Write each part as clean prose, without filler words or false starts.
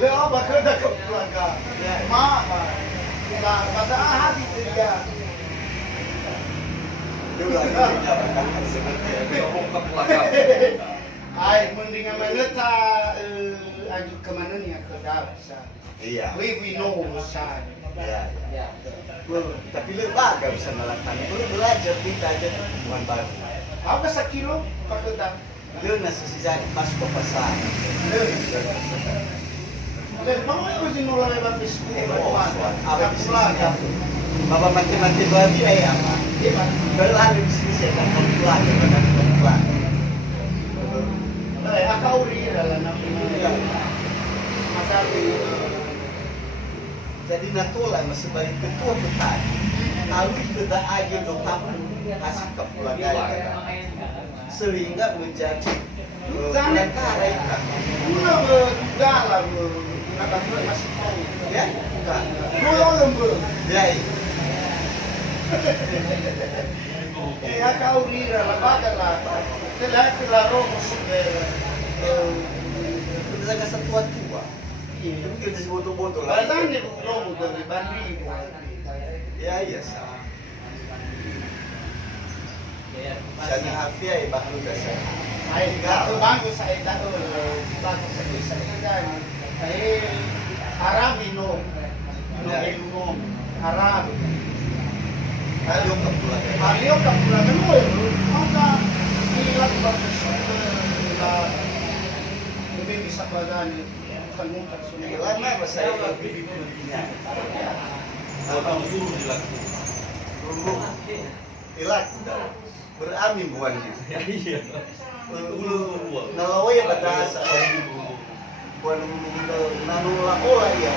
le apa kena keluarga. Mak. Nah, kata hati dia. Juga seperti keluarga. Ay, mendingan mana anjuk ke mana nih ke Dawsa. Iya. We know Dawsa. Iya. Tapi lu baga bisa melakukan itu, lu belajar kita aja bukan baru. Apa sekilo pakai dah? Lu nasi sisa masuk ke pasar. Dan kamu yang mesti nolak lewat Facebook, apa istilahnya? Bapak mati-mati babi ya apa? Kalau ada bisnis ya kan keluarga, kan keluarga. Akau ria lah namanya. Jadi natulah masih balik ketua petani. Awis kita aja dong kamu kasih ke keluarga. Sehingga menjadi perkara itu. Guna berdalam, apa masih tahu? Ya, bukan. Gula lembur. Ya. Akau ria lah, bagalah. Telah romo sudah. Kita sangat setua-tua. Itu kita disebut botol-botol. Badan ni romo dari bandri. Ya, iya sah. Sana afia baru dasar. Ay, gato bago sa ita ko. Bago sa ita. Ay, haram inom. Inom. Haram. Aliyo ka pula. Aliyo ka pula. Maka ilang ba sa lebih bisa badan kangutan sungai. Lama masa itu bibi-bibinya. Kalau guru dilakukan. Guru. Ilak. Beramin buannya. Iya. Ulu nalawa ya batas buan nanula ola ya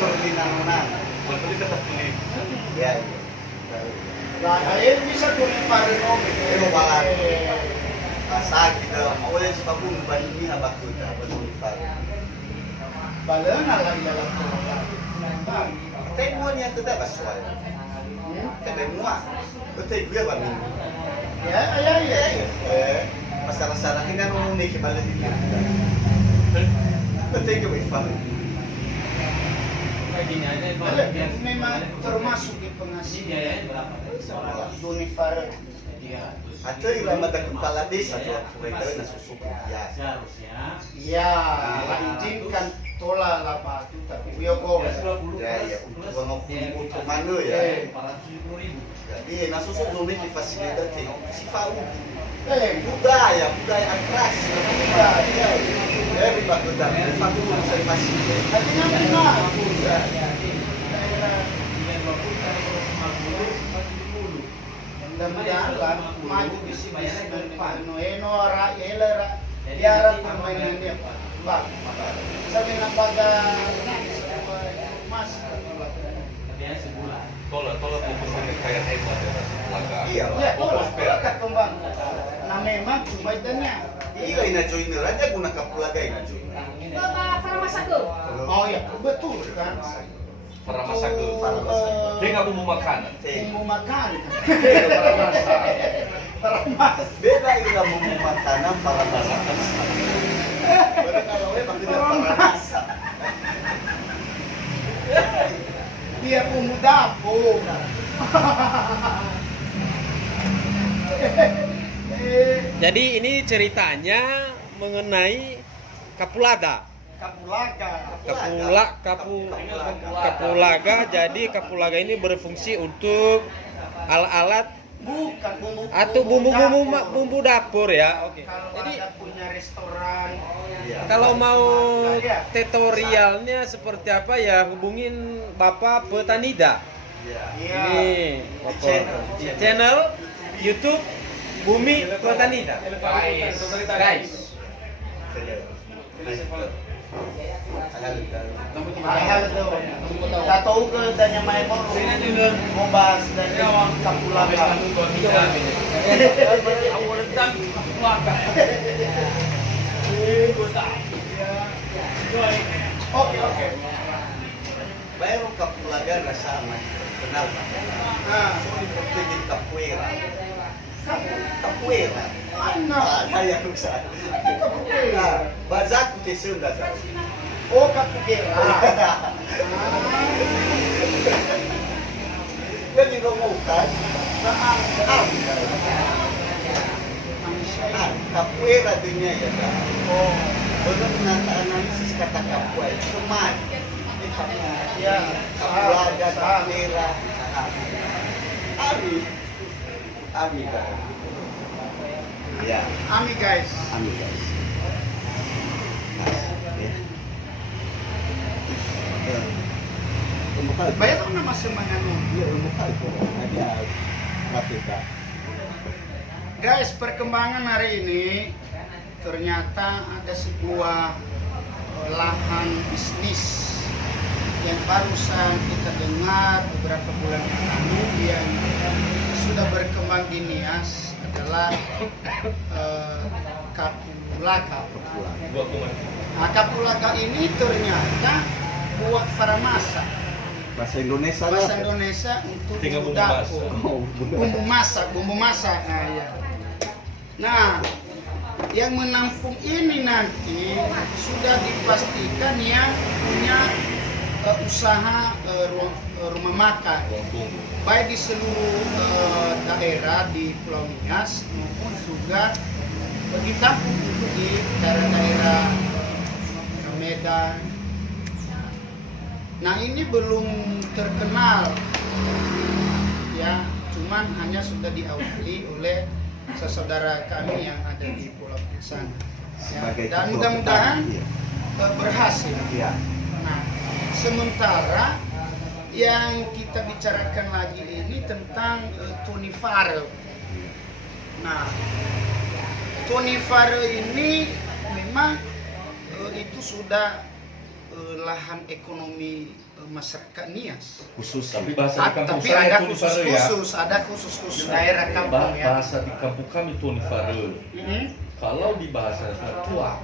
berlinang-nang. Betul kata pilih. Ya. Nah, ayo bisa kulit parno. Itu balat. Sakit mau yang sepapun bandingnya apa kita betul far. Balan ala dalam Temuannya kita basuan. Ketemu. Betul gue bang. Ya. Masalah-masalah ini kan unik kembali di dia. Betul gue far. Memang termasuk di pengasih Donifar. Atau yang mata kepala desa tuh mereka nasusuk ya. Ya, izinkan tola lah Pak itu tapi bioko. Ya, untuk mana ya. Jadi nasusuk zonik di fasilitasi sifat budaya keras. Budaya. Riba budaya. Satu bisa fasilitasi. Artinya benar. Mudah-mudahan lah maju di sini depan. Ora biara permainan dia Pak. Sabi ng mas. Tola fokus kayak hebat ya laga. Iya. Ya, tola katumbang. Na memang cuma dannya. Iya, ina joiner aja guna kapulaga ina joiner. Bapak Farmasago. Oh ya, betul kan. Farmasago. Dia nggak mau makan. Mau makan. Beda ina mau makanan faramasa. Beda kalau pakai faramasa. Dia pemuda aku. Jadi ini ceritanya mengenai Kapulaga. Kapulaga. Jadi Kapulaga ini berfungsi untuk alat-alat Bukan atau bumbu dapur ya. Oke. Jadi ada punya restoran. kalau mau tutorialnya seperti apa ya hubungin Bapak Petanida. Iya. Ini channel YouTube Bumi Petanida. Guys. Hal itu. Tahu ke tanya main mau bahas dari Kapulaga. Oke. Baru kapulaga rasa aman. Kenal kan? Nah, Soalnya jadi capoeira. mana? Ada yang rusak. Bazak di Sunda. Oh, Kapugera. Kan diromukan. Capoeira dunia ya kan. Oh, Belum nanti analisis kata capoeira cuman ya. Kapulaga, capoeira, Ami kan. Ya, Ami guys. Ami guys. Nah, ya. Bayar tahu nama semanganu. Iya, umukal itu. Ada Afrika. Guys, perkembangan hari ini ternyata ada sebuah lahan bisnis yang barusan kita dengar beberapa bulan yang lalu yang sudah berkembang di Nias adalah Kapulaga. Nah, Kapulaga ini ternyata buat farmasa. Bahasa Indonesia Bahasa Indonesia untuk Tinggal bumbu dapur. masak. Oh, Bumbu masak. Nah, iya. Nah, yang menampung ini nanti sudah dipastikan yang punya usaha rumah makan, baik di seluruh daerah di Pulau Nias maupun juga ditampung untuk di daerah-daerah Medan. Nah, ini belum terkenal ya, cuman hanya sudah diawali oleh saudara kami yang ada di Pulau Nias sana. Ya, Sebagai dan ketua mudah-mudahan petani, berhasil. Iya. Nah, sementara yang kita bicarakan lagi ini tentang Tony Farrell. Nah, Tony Farrell ini memang itu sudah lahan ekonomi masyarakat Nias. Khusus Tapi bahasa di kampung Tapi saya ada Tony Farrell ya. khusus daerah kampung ya. Bahasa di kampung kami Tony Farrell. Mhm. Kalau di bahasa tua,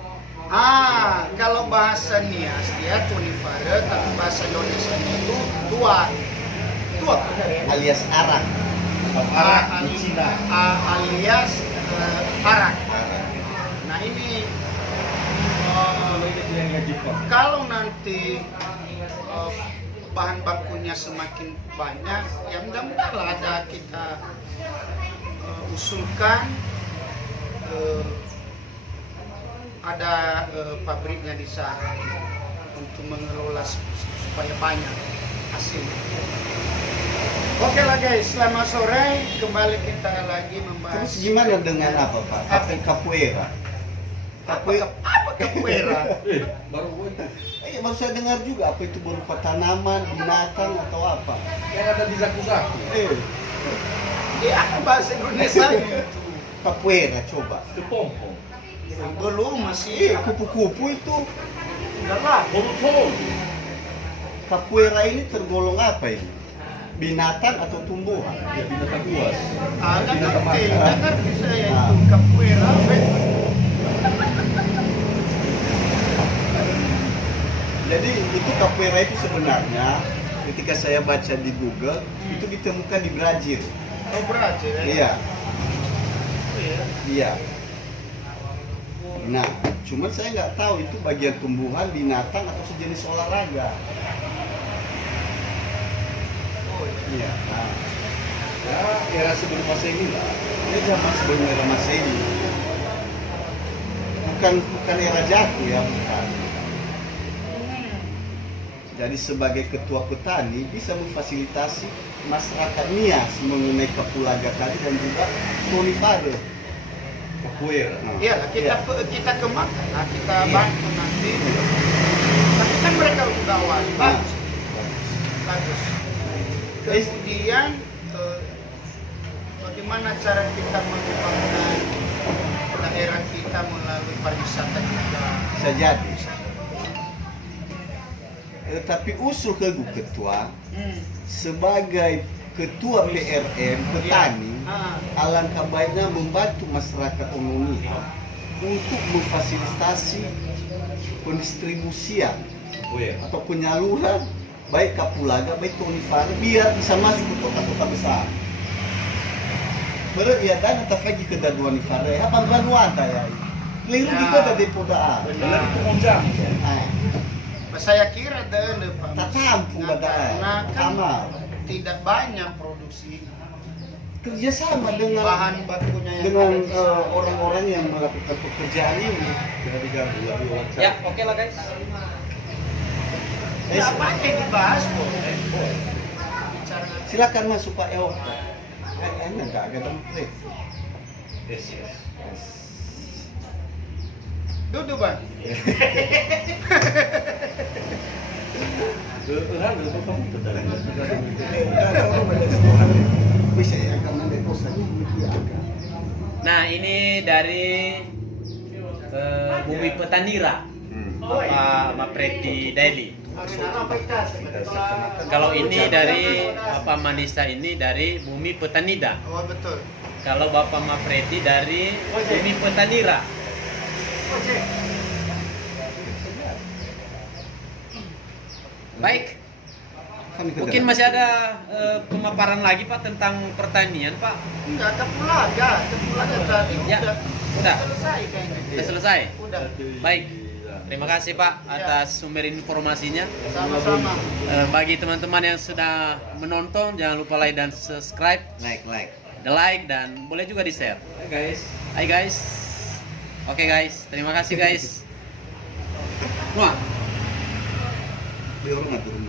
Kalau bahasa Nias dia Tony Farrell, tapi bahasa Indonesia itu tua benar ya? alias arak. arak di Cina. Alias arak. Nah ini Yang Jepang. kalau nanti bahan bakunya semakin banyak, ya mudah-mudahan ada kita usulkan ada pabriknya di sana untuk mengelola supaya banyak hasilnya. Oke lah guys, selamat sore. Kembali kita lagi membahas. Terus gimana dengan apa Pak? Capoeira. Apa capoeira? Baru gue Baru saya dengar juga apa itu berupa tanaman, binatang atau apa. yang ada di saku-saku. Apa bahasa Indonesia itu? Capoeira coba. Itu pompong. Belum masih. Kupu-kupu itu. Enggak lah. Botol. Capoeira ini tergolong apa ini? Binatang atau tumbuhan? Ya binatang buas. Nggak ngerti saya itu capoeira. Jadi itu capoeira itu sebenarnya ketika saya baca di Google itu ditemukan di Brazil. Oh, Brazil ya? Iya, Oh, iya. iya. Nah, cuman saya nggak tahu itu bagian tumbuhan, binatang atau sejenis olahraga. Oh, iya. Iya. Nah, Ya era sebelum Masehi lah. ini zaman sebelum era Masehi. Bukan era jatuh ya, bukan. Jadi sebagai ketua petani bisa memfasilitasi masyarakat Nias mengenai Kapulaga tadi dan juga Tony Farrell. Capoeira. Nah, Iya, iya. kita kembangkan, nah, kita Iya. bantu nanti. Tapi kan mereka udah awal, Nah, bagus. Kemudian bagaimana cara kita mengembangkan daerah kita melalui pariwisata juga? bisa jadi. Tapi usul ke ketua sebagai ketua PRM petani, alangkah baiknya membantu masyarakat umumnya untuk memfasilitasi pendistribusian Capoeira. atau penyaluran baik Kapulaga baik Tony Farrell biar bisa masuk ke kota-kota besar. Baru ia dan tafagi ke Tony Farrell apa baru ada ya. Liru di kota di Podaan. Benar itu monjang. Nah, Saya kira deh Pak. Tak tampung Nah, bataan. karena kan Amal. tidak banyak produksi Kerjasama dengan bahan bakunya yang dengan ada di sana. orang-orang yang melakukan pekerjaan ini. Jadi kan lebih wajar. Ya, oke lah guys. Ya, apa yang dibahas boleh. Bicara Silakan masuk Pak Eo. Enak nggak ada template. Yes, yes. duduk Bang. Nah, ini dari Bumi Petanira, Bapak Mapreti Daily. Kalau ini dari Bapak Manisa ini dari Bumi Petanida. Oh betul. Kalau Bapak Mapreti dari Bumi Petanira. Baik, mungkin masih ada pemaparan lagi Pak tentang pertanian Pak. Enggak, Kapulaga tadi Ya, udah udah. selesai kayaknya. Sudah selesai. Udah. Baik, terima kasih Pak atas sumber informasinya. Sama-sama. Bagi teman-teman yang sudah menonton, jangan lupa like dan subscribe, like dan boleh juga di share. Hai guys. Oke guys, terima kasih guys. Wah. Dia orang ngatur